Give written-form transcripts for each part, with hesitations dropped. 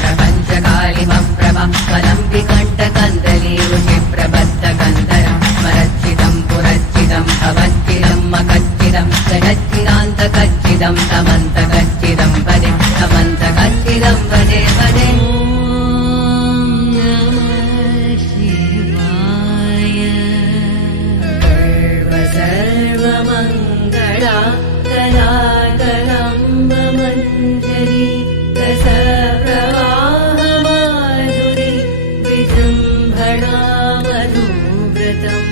प्रपञ्चकालिमप्रभ फलं विकण्ठकन्दली रुचिप्रबद्धकन्दरं मरच्चिदं पुरच्चिदं भवच्चिदं मकच्चिदं जगच्चिदान्तकच्चिदं समन्तकच्चिदं पदे समन्तकच्चिदं पदे पदे सर्वमङ्गला कलाकलम्बमञ्जरी रसप्रवाहमाधुरी विजृम्भणा मधुव्रतम्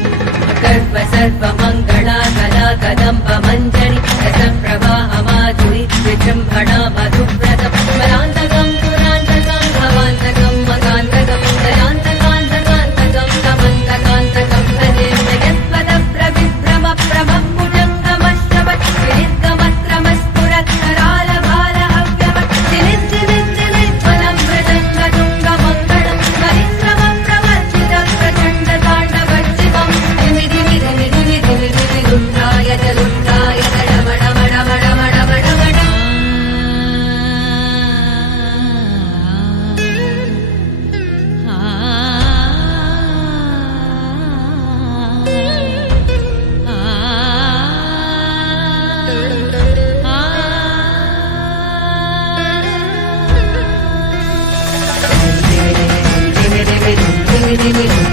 सर्वमङ्गला कलाकदम्बमञ्जरी रसप्रवाहमाधुरी विजृम्भणा मधुव्रतम् बलान्तकं पुरान्तकं भवान्तकं मकान्तकं दयान्तकान्तकान्तकं समन्तकान्तकं भजे जगत्पदप्रविभ्रम प्रभं भुजङ्गमश्रवत् विनिर्गमत्रमस्फुरत्करालभाल अव्यवत् जिनिज्जिनिज्जिनिज्ज्वलं मृदङ्गतुङ्गमङ्गलं परिश्रमप्रवर्जितं प्रचण्डताण्डवज्जिवं धिमि धिमि धिमि धिमि धिमि धिमि लुण्ठाय च डमडमडमडमडमडमड Dimi